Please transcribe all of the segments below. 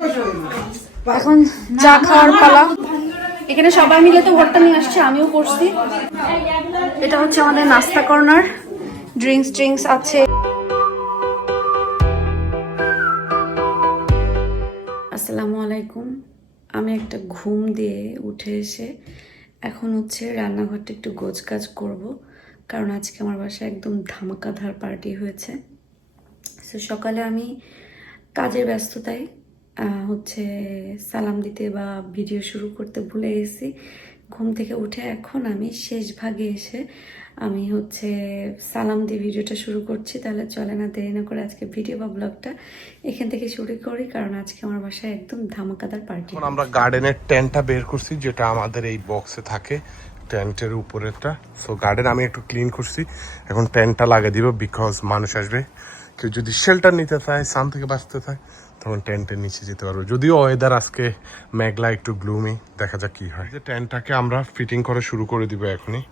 এখন চা খাওয়ার পালা। এখানে সবাই মিলে তো ভর্তা নিয়ে আসছে আমিও করছি। এটা হচ্ছে আমাদের নাস্তা কর্নার। ড্রিঙ্কস ড্রিঙ্কস আছে। আসসালামু আলাইকুম। আমি একটা ঘুম দিয়ে উঠে এসে এখন হচ্ছে রান্নাঘরটা একটু গোজ কাজ করব কারণ আজকে আমার বাসায় একদম ধামাকাধার পার্টি হয়েছে। সো সকালে আমি কাজের ব্যস্ততায় হচ্ছে সালাম দিতে বা ভিডিও শুরু করতে ভুলে গেছি। ঘুম থেকে উঠে এখন আমি শেষ ভাগে এসে আমি হচ্ছে সালাম দিয়ে ভিডিওটা শুরু করছি। তাহলে চলে না দেরি না করে আজকে ভিডিও বা ব্লগটা এখান থেকে শুরু করি কারণ আজকে আমার বাসায় একদম ধামাকাদার পার্টি এখন আমরা গার্ডেনের টেন্টটা বের করছি যেটা আমাদের এই বক্সে থাকে টেন্টের উপরেরটা। সো গার্ডেন আমি একটু ক্লিন করছি। এখন টেন্টটা লাগিয়ে দিব বিকজ মানুষ আসবে। কেউ যদি শেল্টার নিতে চায় সান থেকে বাঁচতে চায় তখন টেন্টের নিচে যেতে পারব। যদিও ওয়েদার আজকে মেঘলা একটু গ্লুমি দেখা যাক কি হয়। যে টেন্টটাকে আমরা ফিটিং করে শুরু করে দিব এখনই।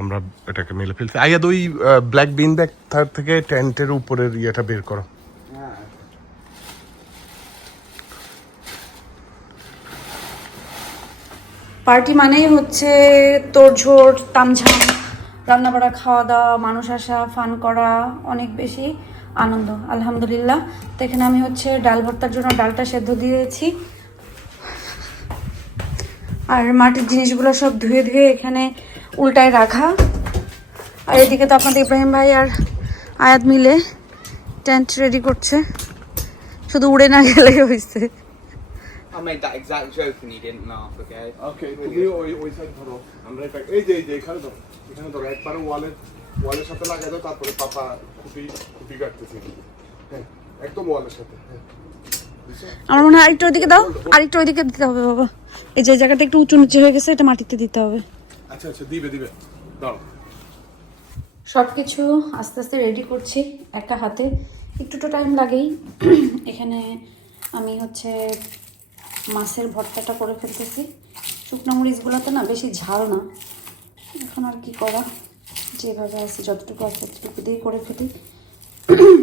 আমরা এটাকে মেলে ফেলছি। আইয়াদ ওই ব্ল্যাক বিন ব্যাগ তার থেকে টেন্টের উপরের ইয়েটা বের করো। পার্টি মানেই হচ্ছে তোড়ঝোড় তামঝাম রান্না বাড়া খাওয়া দাওয়া মানুষ আসা ফান করা অনেক বেশি। আনন্দ আলহামদুলিল্লাহ। তো এখানে আমি হচ্ছে ডাল ভর্তার জন্য ডালটা সেদ্ধ দিয়েছি। আর মাটির জিনিসগুলো সব ধুয়ে ধুয়ে এখানে উল্টায় রাখা। আর এদিকে তো আপনাদের ইব্রাহিম ভাই আর আয়াত মিলে টেন্ট রেডি করছে। শুধু উড়ে না গেলেই হয়েছে। I made that exact joke and you didn't laugh, okay? ধরো আমরা এটা এই যে এই যে এখানে ধরো এখানে ধরো একবারে ওয়ালের সাথে লাগাই দাও তারপরে পাপা খুঁটি খুঁটি কাটতেছি। হ্যাঁ একদম ওয়ালের সাথে হ্যাঁ। আমার মনে হয় আরেকটু ওইদিকে দাও আরেকটু ওইদিকে দিতে হবে বাবা। এই যে জায়গাটা একটু উঁচু নিচু হয়ে গেছে এটা মাটিতে দিতে হবে। আচ্ছা আচ্ছা দিবে দিবে। দাও। সব কিছু আস্তে আস্তে রেডি করছি একটা হাতে। একটু তো টাইম লাগেই। এখানে আমি হচ্ছে মাছের ভর্তাটা করে ফেলতেছি। শুকনো মরিচগুলোতে না বেশি ঝাল না। এখন আর কি করা? যেভাবে আছে, যতটুকু আছে ততটুকু দিয়ে করে ফেলি।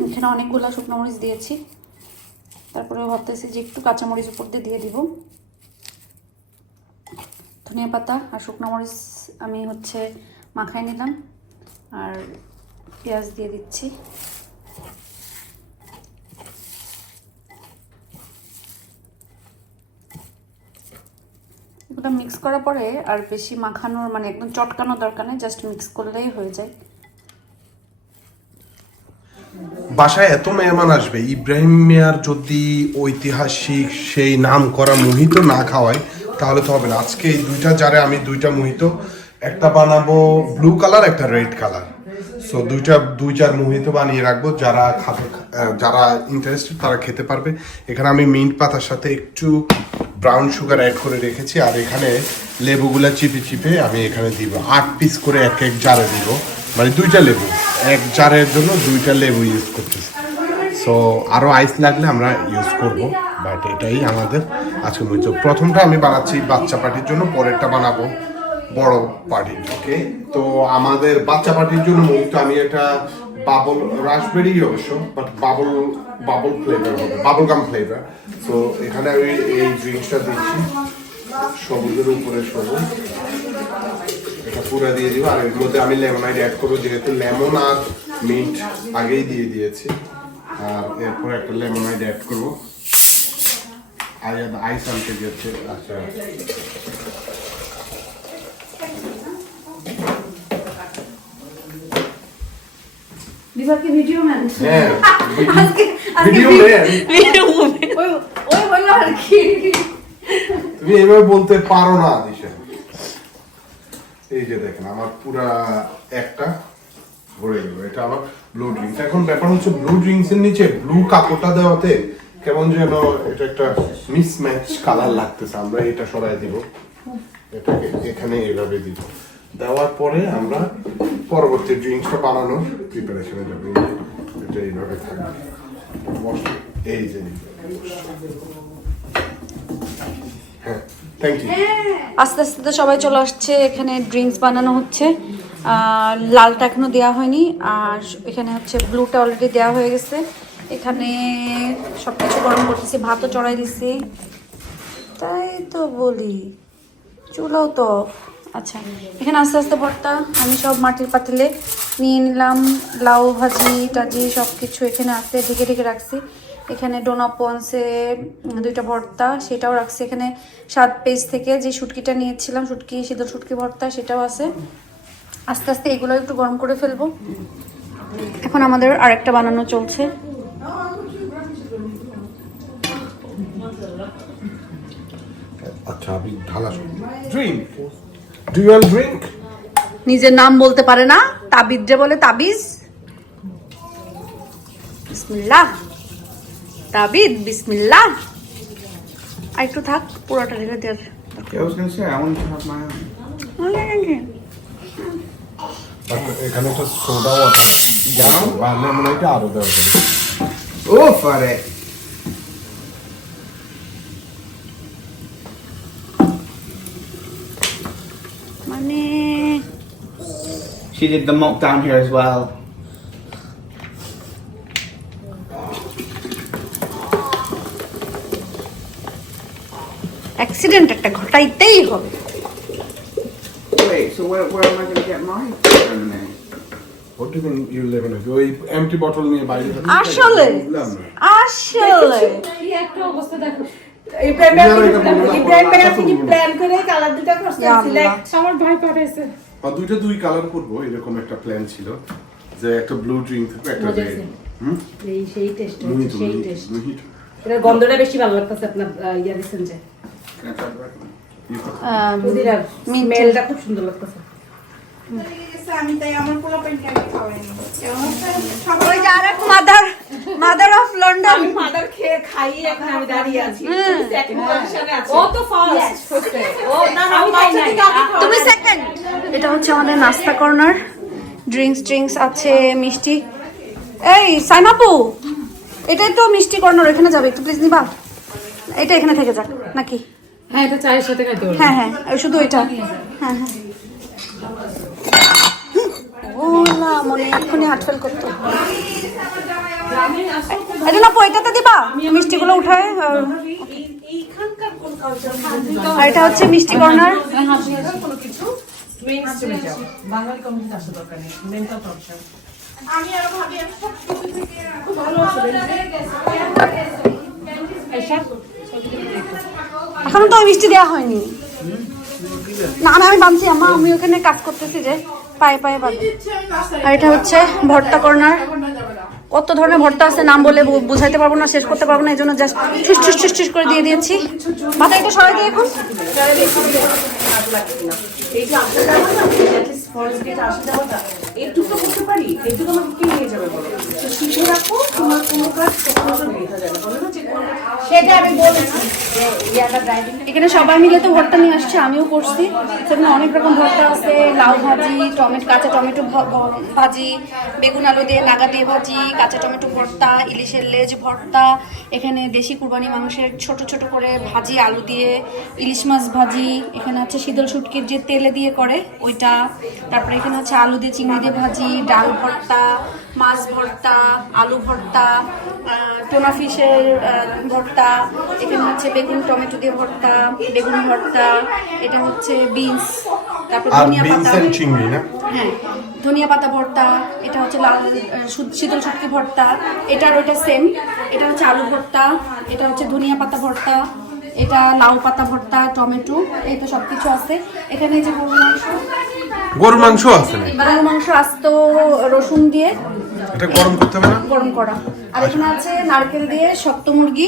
এখানে অনেকগুলো শুকনো মরিচ দিয়েছি। তারপরে ভাবতেছি যে একটু কাঁচামরিচ উপর দিয়ে দিয়ে দিব। ধনিয়া পাতা আর শুকনো মরিচ আমি হচ্ছে মাখায় নিলাম। আর পেঁয়াজ দিয়ে দিচ্ছি। এগুলো মিক্স করার পরে আর বেশি মাখানোর মানে একদম চটকানোর দরকার নেই জাস্ট মিক্স করলেই হয়ে যায়। বাসায় এত মেহমান আসবে, ইব্রাহিম মিয়ার যদি ঐতিহাসিক সেই নাম করা মোহিত না খাওয়ায়, তাহলে তো হবে না। আজকে এই দুইটা জারে আমি দুইটা মোহিত, একটা বানাবো ব্লু কালার একটা রেড কালার সো দুইটা, দুই চার মোহিত বানিয়ে রাখব, যারা খাবে যারা ইন্টারেস্টেড তারা খেতে পারবে। এখানে আমি মিন্ট পাতার সাথে একটু ব্রাউন সুগার অ্যাড করে রেখেছি, আর এখানে লেবুগুলা চিপে চিপে আমি এখানে দিব। আট পিস করে এক এক জারে দিব। মানে দুইটা লেবু। এক জারের জন্য দুইটা লেবু ইউজ করতেছি। সো আরও আইস লাগলে আমরা ইউজ করব বাট এটাই আমাদের আজকে মূলত প্রথমটা আমি বানাচ্ছি বাচ্চা পার্টির জন্য, পরেরটা বানাবো বড় পার্টির। ওকে তো আমাদের বাচ্চা পার্টির জন্য মূলত আমি এটা বাবল রাসবেরি অবশ্য বাট বাবল বাবল ফ্লেভার হবে বাবল গাম ফ্লেভার সো এখানে আমি এই ড্রিঙ্কসটা দিচ্ছি, সবুজের উপরে সবুজ। এটা পুরো দিয়ে দিব, আর এর মধ্যে আমি লেমনাইড অ্যাড করব, যেহেতু লেমন আর মিন্ট আগেই দিয়ে দিয়েছি। আর এরপর একটা লেমনাইড অ্যাড করব। আর আইস আনতে গেছে আচ্ছা। বিভাগকে ভিডিও ম্যান হ্যাঁ আজকে আজকে ভিডিও ম্যান ভিডিও ওই ওই বলল আর কি। তুমি এভাবে বলতে পারো না দিশা এই যে দেখেন আমার পুরা একটা ভরে গেল। এটা আমার ব্লু ড্রিঙ্কস এখন ব্যাপার হচ্ছে ব্লু ড্রিঙ্কস এর নিচে ব্লু কাপড়টা দেওয়াতে কেমন যেন এটা একটা মিসম্যাচ কালার লাগতেছে। আমরা এটা সরাই দিব। এটাকে এখানে এভাবে দিব। দেওয়ার পরে আমরা পরবর্তী ড্রিঙ্কসটা বানানোর প্রিপারেশনে যাব। এটা এইভাবে থাকবে। এই যে হ্যাঁ আস্তে আস্তে তো সবাই চলে আসছে, এখানে ড্রিঙ্কস বানানো হচ্ছে। লালটা এখনও দেওয়া হয়নি, আর এখানে হচ্ছে ব্লুটা অলরেডি দেওয়া হয়ে গেছে। এখানে সব কিছু গরম করতেছি, ভাতও চড়াই দিছি। তাই তো বলি, চুলাও তো। আচ্ছা এখানে আস্তে আস্তে ভর্তা আমি সব মাটির পাতিলে নিয়ে নিলাম। লাউ ভাজি টাজি সব কিছু এখানে আস্তে ঢেকে ঢেকে রাখছি। এখানে ডোনা পন্সে দুইটা ভর্তা সেটাও রাখছি। এখানে সাত পেজ থেকে যে শুটকিটা নিয়েছিলাম শুটকি শীতল শুটকি ভর্তা সেটাও আছে। আস্তে আস্তে এগুলো একটু গরম করে ফেলব। এখন আমাদের আরেকটা বানানো চলছে। আচ্ছা আমি ঢালা drink do you want drink নিজের নাম বলতে পারে না তাবিজ যে বলে তাবিজ। বিসমিল্লাহ। তাবিদ বিসমিল্লাহ। আর একটু থাক পুরোটা ঢেলে দেওয়ার own. এখানে একটা সোডা ওয়াটার আরও দেওয়া যাবে। Oh, She did the mop down here as well. Accident একটা ঘটাইতেই হবে Wait, so where, where am I going to get my lemonade? What do you mean you lemonade? ওই এমটি বটল নিয়ে বাইরে যাবেন? আসলে বুঝলাম না। আসলে কি একটা অবস্থা দেখো ইব্রাহিম ভাই ইয়ার এটা বললো না, ইব্রাহিম ভাই আপনি কি বললো না। প্ল্যান করে কালার দুটো করছেন আল্লাহ। সিলেক্ট আমার ভাই পাঠাইছে আর দুইটা দুই কালার করব এরকম একটা প্ল্যান ছিল যে একটা ব্লু ড্রিঙ্ক থাকবে একটা রেড। হুম? এই সেই টেস্ট সেই টেস্ট গন্ধটা বেশি ভালো লাগতেছে আপনার ইয়া যে. স্মেলটা খুব সুন্দর লাগতেছে। আমি তাই আমার পোলা প্যান্ট আমি খাওয়াইনি ওই যে মাদার মাদার অফ লন্ডন আমি মাদার খেয়ে খাইয়ে এখন আমি দাঁড়িয়ে আছি। সেকেন্ড পজিশনে আছি। ও তো ফার্স্ট ও না? তুমি সেকেন্ড এটা হচ্ছে আমাদের নাস্তা কর্নার। ড্রিঙ্কস ড্রিঙ্কস আছে মিষ্টি। এই সাইমাপু এটা একটু মিষ্টি কর্নার এখানে যাবে একটু প্লিজ নিবা। এটা এখানে থেকে যাক নাকি? হ্যাঁ এটা চায়ের সাথে খাইতে পারব হ্যাঁ হ্যাঁ শুধু এটা। হ্যাঁ হ্যাঁ। ও মনে এক্ষুনি হাট ফেল করতো। এটা না পয়টাতে দিবা? মিষ্টিগুলো উঠায় আর এইখানকার কোন কালচার এটা হচ্ছে মিষ্টি কর্নার। কোনো কিছু। মেইন স্ট্রিমে যাও। বাঙালি কমিউনিটি আসা দরকার নেই। মেন্টাল টর্চার আমি আরও ভাবি আমি সব কিছু থেকে খুব ভালো এখনও তো বৃষ্টি মিষ্টি দেওয়া হয়নি। না আমি আমি বানছি আমা আমি ওখানে কাজ করতেছি যে পায়ে পায়ে বাঁধ আর এটা হচ্ছে ভর্তা কর্নার। কত ধরনের ভর্তা আছে নাম বলে বুঝাইতে পারব না, শেষ করতে পারব না এই জন্য জাস্ট করে দিয়ে দিয়েছি। মাথায় একটু সরাই দিয়ে এখন। এখানে সবাই মিলে তো ভর্তা নিয়ে আসছে, আমিও করছি। সেখানে অনেক রকম ভর্তা আছে, লাউ ভাজি, টমেটো, কাঁচা টমেটো ভাজি, বেগুন আলু দিয়ে নাগা দিয়ে ভাজি, কাঁচা টমেটো ভর্তা, ইলিশের লেজ ভর্তা, এখানে দেশি কুরবানি মাংসের ছোট ছোট করে ভাজি, আলু দিয়ে ইলিশ মাছ ভাজি, এখানে আছে শীতল শুটকির যে তেলে দিয়ে করে, ওইটা তারপরে এখানে হচ্ছে আলু দিয়ে চিংড়ি দিয়ে ভাজি ডাল ভর্তা মাছ ভর্তা আলু ভর্তা টোনা ফিশের ভর্তা এখানে হচ্ছে বেগুন টমেটো দিয়ে ভর্তা বেগুন ভর্তা এটা হচ্ছে বিনস তারপর ধনিয়া পাতা। হ্যাঁ ধনিয়া পাতা ভর্তা এটা হচ্ছে লাল শীতল শুটকি ভর্তা এটার ওইটা সেম এটা হচ্ছে আলু ভর্তা এটা হচ্ছে ধনিয়া পাতা ভর্তা এটা লাউ পাতা ভর্তা টমেটো এই তো সব কিছু আছে। এখানে যে গরু মাংস গরু মাংস আছে না গরু মাংস আস্ত রসুন দিয়ে এটা গরম করতে হবে না? গরম করা। আর এখানে আছে নারকেল দিয়ে শক্ত মুরগি।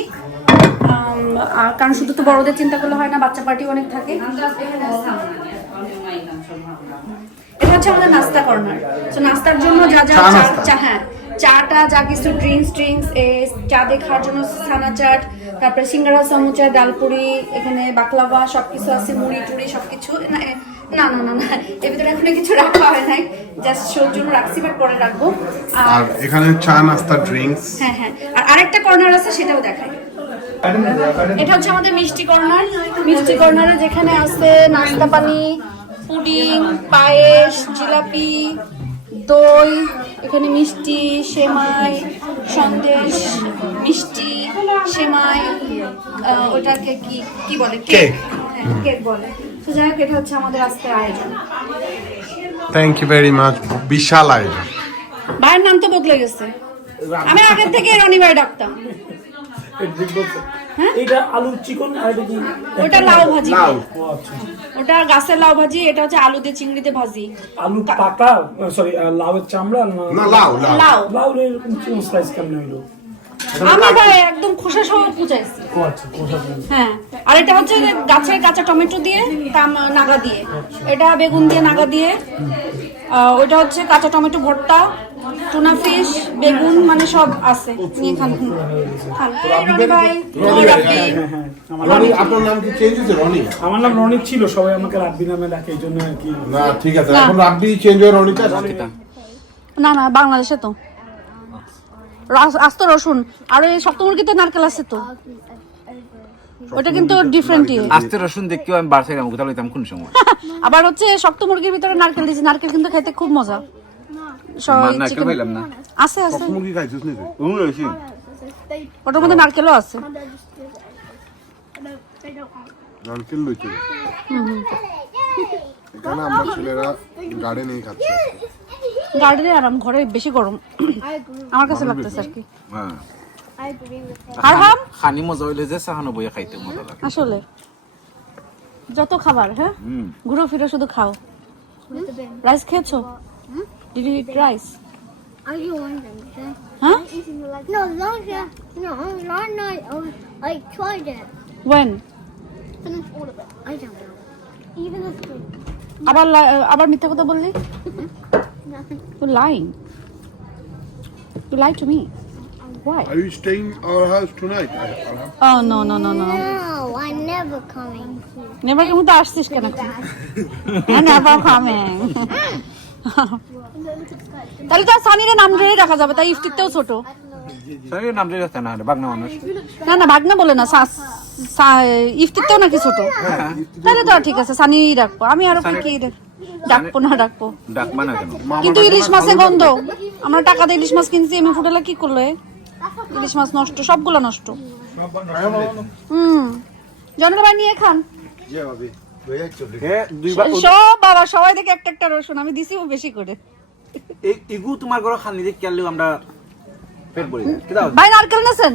আর কারণ শুধু তো বড়দের চিন্তা করলে হয় না বাচ্চা পার্টি অনেক থাকে। এটা হচ্ছে আমাদের নাস্তা কর্নার। তো নাস্তার জন্য যা যা চা চা হ্যাঁ চাটা যা কিছু ড্রিঙ্কস ড্রিঙ্কস চা দিয়ে খাওয়ার জন্য ছানা চাট তারপরে সিঙ্গারা সমুচা ডালপুরি এখানে বাকলাভা সবকিছু আছে মুড়ি টুড়ি সবকিছু। না এ- না না না না। এর ভিতরে এখনও কিছু রাখা হয় নাই। জাস্ট শোর জন্য রাখছি বাট পরে রাখব। আর এখানে চা নাস্তা ড্রিঙ্কস হ্যাঁ হ্যাঁ। আর আরেকটা কর্নার আছে সেটাও দেখাই। এটা হচ্ছে আমাদের মিষ্টি কর্নার মিষ্টি কর্নারে যেখানে আছে নাস্তা পানি পুডিং পায়েস জিলাপি দই এখানে মিষ্টি সেমাই সন্দেশ মিষ্টি সেমাই ওটাকে কি কি বলে? কেক। হ্যাঁ, কেক বলে। তো যাই হোক এটা হচ্ছে আমাদের আজকের আয়োজন। থ্যাংক ইউ ভেরি মাচ বিশাল আয়োজন। ভাইয়ের নাম তো বদলে গেছে। আমি আগের থেকে রনি ভাই ডাকতাম। হ্যাঁ? এটা আলুর চিকন আর এটা কি? ওটা লাউ ভাজি। লাউ। আচ্ছা। ওটা গাছের লাউ ভাজি এটা হচ্ছে আলু দিয়ে চিংড়ি দিয়ে ভাজি। আলু পাতা সরি লাউয়ের চামড়া না? না লাউ লাউ। লাউ। লাউ এরকম স্লাইস কেমন হইল? আমি ভাই একদম খোসা সহ ও আচ্ছা হ্যাঁ আর এটা হচ্ছে গাছের কাঁচা টমেটো দিয়ে তাম নাগা দিয়ে। এটা বেগুন দিয়ে নাগা দিয়ে। ওটা হচ্ছে কাঁচা টমেটো ভর্তা টুনা ফিশ বেগুন মানে সব আছে। নিয়ে খান। রনি। হ্যাঁ হ্যাঁ আমার রনি আপনার নাম কি চেঞ্জ হয়েছে রনি? আমার নাম রনিক ছিল সবাই আমাকে রাব্বি নামে ডাকে এই জন্য আর কি। না ঠিক আছে এখন রাব্বি চেঞ্জ হয়ে রনিতে না না বাংলাদেশে তো। আস্ত রসুন। আর এই শক্ত মুরগিতে নারকেল আছে তো। ওটা কিন্তু ডিফারেন্ট আস্তে রসুন দেখতেও আমি বাড়ছিলাম কোথাও লইতাম কোন সময়? আবার হচ্ছে শক্ত মুরগির ভিতরে নারকেল দিয়েছি। নারকেল কিন্তু খেতে খুব মজা। আছে আছে। মুরগি খাইছিস নাকি? ওটার মধ্যে নারকেলও আছে। নারকেল লইছে এখানে আমরা ছেলেরা গার্ডেনে খাচ্ছি। গার্ডেনে আরাম ঘরে বেশি গরম আমার কাছে লাগতেছে আর কি হ্যাঁ আর হাম খানি মজা হইলে যে সাহানো বইয়া খাইতে মজা লাগে আসলে যত খাবার হ্যাঁ হুম ঘুরে ফিরে শুধু খাও রাইস খেয়েছো did you eat rice Are you wondering? Okay? Huh? No, long time. No, long night. I, was, tried it. When Finished all of it. I don't know. Even the food. আবার আবার মিথ্যা কথা বললি Nothing. You lying. You lied to me. Why? Are you staying our house tonight? I, I'll have Oh no no no no. No, I'm never coming here. Never কেমন তো আসছিস কেন never coming তাহলে তো আর সানিরে নাম ধরে রাখা যাবে তাই ইফতিতেও ছোট সরি নাম দিয়ে রাখতে না বাগনা মানুষ না না ভাগনা বলে না সা- সা- ইফতিতেও নাকি ছোট তাহলে তো আর ঠিক আছে সানি রাখব আমি আরও কি কি রে- ডাকবো না ডাকবো। ডাকবা না কেন? কিন্তু ইলিশ মাছে গন্ধ। আমরা টাকা দিয়ে ইলিশ মাছ কিনছি এমনি ফুটালে কি করল ইলিশ মাছ নষ্ট সবগুলো নষ্ট। হুম। জনের ভাই নিয়ে খান। সব বাবা সবাই দেখে একটা একটা রসুন আমি দিছি বেশি করে। ইগু তোমার ঘর খানি দেখ কেলেও আমরা পেট ভরে ভাই নারকেল নেছেন?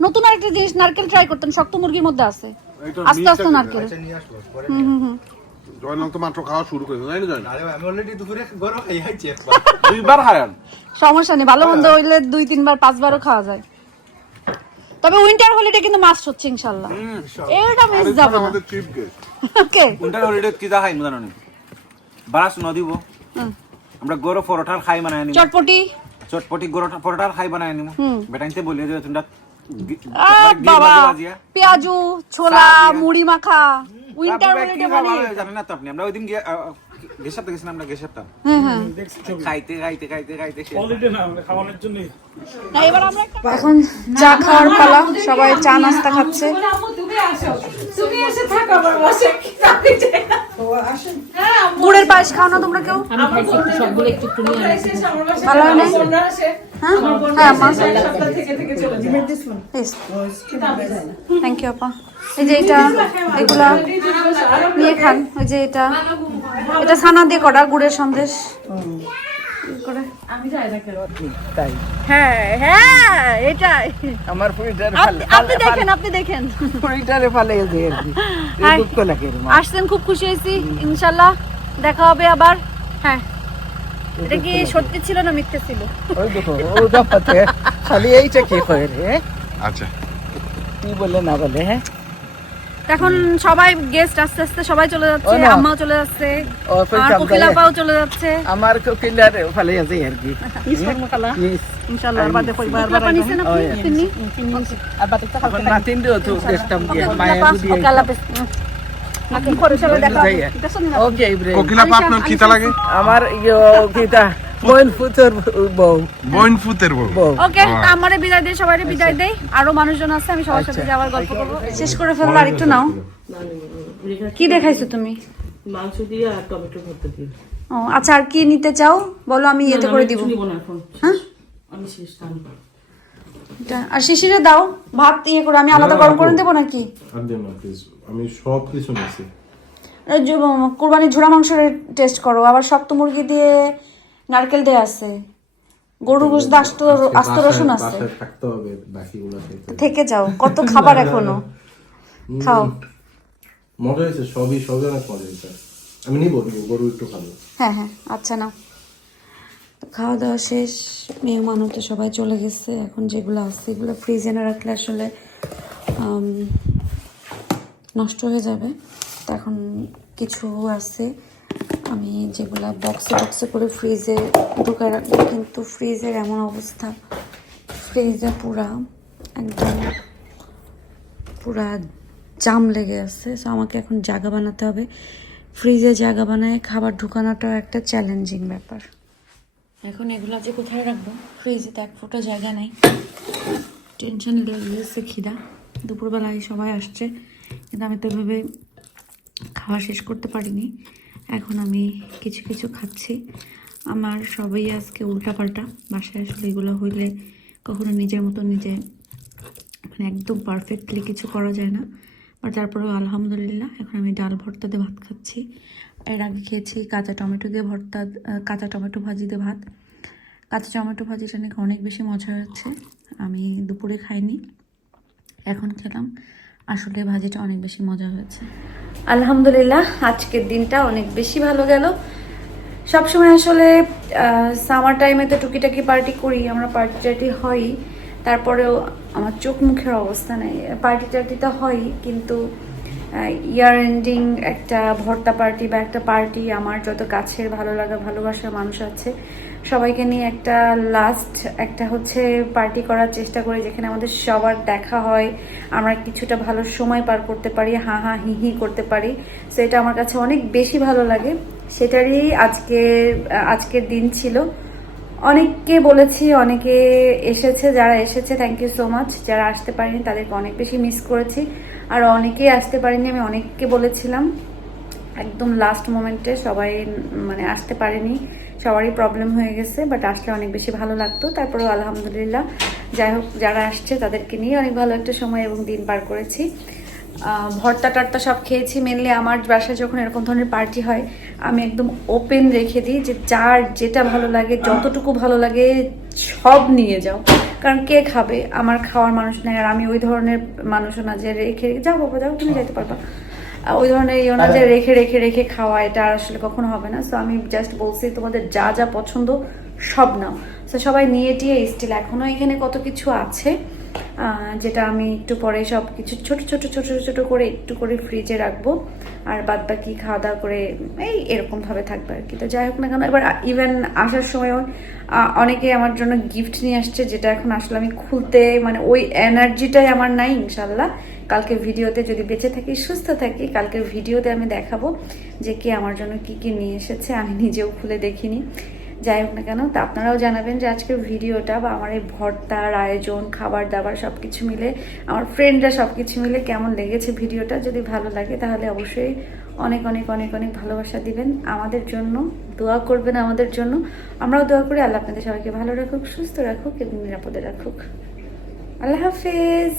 নতুন আরেকটা জিনিস নারকেল ট্রাই করতেন শক্ত মুরগির মধ্যে আছে। আস্তে আস্তে নারকেল। হুম হুম হুম। জয়নাল তো মাত্র খাওয়া শুরু করেছে তাই না জয়নাল? দুইবার হারান সমস্যা নেই ভালো মন্দ হইলে দুই তিনবার পাঁচবারও খাওয়া যায়। তবে উইন্টার হলিডে কিন্তু মাস্ট হচ্ছে ইনশাল্লাহ এটা মিস যাবে না। ওকে। উন্টার হলিডে কি যা খাই জানো নি? বারাস নদীব। আমরা গরো পরোটার খাই বানাই নিব চটপটি। চটপটি গরো পরোটার খাই বানাই নিব বেটাইতে বলি যে তোমরা বাবা পেঁয়াজু ছোলা মুড়ি মাখা। উইন্টার হলিডে মানে জানেন না তো আপনি আমরা ওই দিন গিয়ে গেসাপটা গেছিলাম আমরা গেসাপটা হ্যাঁ হ্যাঁ খাইতে খাইতে খাইতে খাইতে হলিডে না মানে খাওয়ানোর জন্য না, এবার আমরা এখন চা খাওয়ার পালা সবাই চা নাস্তা খাচ্ছে। গুড়ের পায়েস খাও না তোমরা কেউ? আমি খাইছি সবগুলো একটু একটু নিয়ে ভালো হয় হ্যাঁ হ্যাঁ মা থ্যাংক ইউ আপা এই যে এটা এগুলা নিয়ে খান। ওই যে এটা। এটা ছানা দিয়ে করা গুড়ের সন্দেশ। করে। হ্যাঁ হ্যাঁ। আসছেন খুব খুশি হয়েছি ইনশাল্লাহ। দেখা হবে আবার। হ্যাঁ। এটা কি সত্যি ছিল না মিথ্যে ছিল? ওই দেখো ও দফাতে খালি এইটা কি করে রে আচ্ছা। কি বলে না বলে হ্যাঁ? এখন সবাই গেস্ট আস্তে আস্তে সবাই চলে যাচ্ছে আম্মাও চলে যাচ্ছে আর কোকিলাপাও চলে যাচ্ছে। আমার কোকিলারে ফালে গেছে আর কি। Yes. ইনশাল্লাহ বাদে পরিবার বানিয়েছেন আপনি তিনি এখন নাতিন তো গেস্টাম দিয়ে মায়া বুঝিয়ে ওকে আল্লাহ হাফেজ। নাকি খরচালে দেখা আমার বউ। ফুতের বউ। ওকে আমারে বিদায় দেই আরও মানুষজন আছে আমি সবার সাথে যাওয়ার গল্প করব। শেষ করে ফেলব আর একটু নাও। কি দেখাইছো তুমি? মাংস দিয়ে আর টমেটো ভর্তা দিয়ে। ও আচ্ছা আর কি নিতে চাও? বলো আমি ইয়েতে করে দিব। না এখন। হ্যাঁ? আমি শেষ এটা। আর শিশিরে দাও ভাত ইয়ে করে আমি আলাদা গরম করে দেবো নাকি? আর দিও না প্লিজ আমি সব কিছু নিছি। কোরবানির ঝোড়া মাংসের টেস্ট করো। আবার শক্ত মুরগি দিয়ে নারকেল দেয়া আছে। গরুর গোশ আস্ত আস্ত রসুন আছে। থাকতে হবে বাকিগুলো থেকে। যাও কত খাবার এখনও? খাও। মজা হয়েছে সবই সবই অনেক মজা হয়েছে আমি নিবো গরু একটু খাব। হ্যাঁ হ্যাঁ আচ্ছা নাও। খাওয়া দাওয়া শেষ মেহমানও তো সবাই চলে গেছে। এখন যেগুলো আছে, এগুলো ফ্রিজে না রাখলে আসলে নষ্ট হয়ে যাবে। তো এখন কিছু আছে, আমি যেগুলা বক্সে বক্সে করে ফ্রিজে ঢুকায় রাখব। কিন্তু ফ্রিজের এমন অবস্থা ফ্রিজে পুরা একদম পুরা জাম লেগে আছে। সো আমাকে এখন জায়গা বানাতে হবে। ফ্রিজে জায়গা বানায় খাবার ঢুকানোটাও একটা চ্যালেঞ্জিং ব্যাপার। এখন এগুলো যে কোথায় রাখব? ফ্রিজে তো এক ফোঁটা জায়গা নাই। টেনশন লেগে গেছে খিদা। দুপুরবেলায় সবাই আসছে। কিন্তু আমি তো এভাবে খাওয়া শেষ করতে পারিনি। এখন আমি কিছু কিছু খাচ্ছি। আমার সবাই আজকে উল্টাপাল্টা। বাসায় আসলে এগুলো হইলে কখনো নিজের মতো নিজে মানে একদম পারফেক্টলি কিছু করা যায় না। বাট তারপরেও আলহামদুলিল্লাহ, এখন আমি ডাল ভর্তাতে ভাত খাচ্ছি। এর আগে খেয়েছি কাঁচা টমেটো দিয়ে ভর্তা কাঁচা টমেটো ভাজি দিয়ে ভাত। কাঁচা টমেটো ভাজিটা নাকি অনেক বেশি মজা হচ্ছে। আমি দুপুরে খাইনি, এখন খেলাম। আসলে ভাজিটা অনেক বেশি মজা হয়েছে। আলহামদুলিল্লাহ, আজকের দিনটা অনেক বেশি ভালো গেল। সবসময় আসলে সামার টাইমে তো টুকিটাকি পার্টি করি, আমরা পার্টি টার্টি হই তারপরেও আমার চোখ মুখের অবস্থা নেই। পার্টি টার্টি তো হয়ই, কিন্তু ইয়ার এন্ডিং একটা ভর্তা পার্টি বা একটা পার্টি আমার যত কাছের ভালো লাগা, ভালোবাসার মানুষ আছে, সবাইকে নিয়ে একটা লাস্ট একটা হচ্ছে পার্টি করার চেষ্টা করি, যেখানে আমাদের সবার দেখা হয়, আমরা কিছুটা ভালো সময় পার করতে পারি, হা হা, হি হি করতে পারি। সো এটা আমার কাছে অনেক বেশি ভালো লাগে। সেটারই আজকে, আজকের দিন ছিল। অনেককে বলেছি, অনেকে এসেছে, যারা এসেছে থ্যাংক ইউ সো মাচ যারা আসতে পারেনি, তাদেরকে অনেক বেশি মিস করেছি। আর অনেকেই আসতে পারেনি, আমি অনেককে বলেছিলাম। একদম লাস্ট মোমেন্টে সবাই মানে আসতে পারেনি। সবারই প্রবলেম হয়ে গেছে বাট আসলে অনেক বেশি ভালো লাগতো। তারপরেও আলহামদুলিল্লাহ, যাই হোক, যারা আসছে তাদেরকে নিয়ে অনেক ভালো একটা সময় এবং দিন পার করেছি। ভর্তা টর্তা সব খেয়েছি মেনলি আমার বাসায় যখন এরকম ধরনের পার্টি হয়, আমি একদম ওপেন রেখে দিই যে যার যেটা ভালো লাগে, যতটুকু ভালো লাগে, সব নিয়ে যাও। কারণ কে খাবে? আমার খাওয়ার মানুষ নেই আর আমি ওই ধরনের মানুষ না যে রেখে যাও বাবা যাও তুমি যেতে পারবা। ওই ধরনের ইয়ে না যে রেখে রেখে রেখে খাওয়া এটা আর আসলে কখনো হবে না। তো আমি জাস্ট বলছি তোমাদের যা যা পছন্দ সব নাও। সো সবাই নিয়ে টিয়ে স্টিল এখনও এখানে কত কিছু আছে। যেটা আমি একটু পরে সব কিছু ছোট ছোট ছোট ছোট করে একটু করে ফ্রিজে রাখব। আর বাদ বাকি খাওয়া দাওয়া করে এই এরকমভাবে থাকবে আর কি। তো যাই হোক না কেন, এবার ইভেন আসার সময় অনেকে আমার জন্য গিফট নিয়ে আসছে, যেটা এখন আসলে আমি খুলতে মানে ওই এনার্জিটাই আমার নাই ইনশাল্লাহ কালকে ভিডিওতে যদি বেঁচে থাকি, সুস্থ থাকি, কালকের ভিডিওতে আমি দেখাবো যে কে আমার জন্য কি কি নিয়ে এসেছে, আমি নিজেও খুলে দেখিনি। যাই হোক না কেন, তা আপনারাও জানাবেন যে আজকের ভিডিওটা বা আমার এই ভর্তার আয়োজন, খাবার দাবার সব কিছু মিলে, আমার ফ্রেন্ডরা সব কিছু মিলে কেমন লেগেছে ভিডিওটা, যদি ভালো লাগে তাহলে অবশ্যই অনেক অনেক অনেক অনেক ভালোবাসা দিবেন। আমাদের জন্য দোয়া করবেন আমাদের জন্য। আমরাও দোয়া করি, আল্লাহ আপনাদের সবাইকে ভালো রাখুক, সুস্থ রাখুক এবং নিরাপদে রাখুক। আল্লাহ হাফেজ।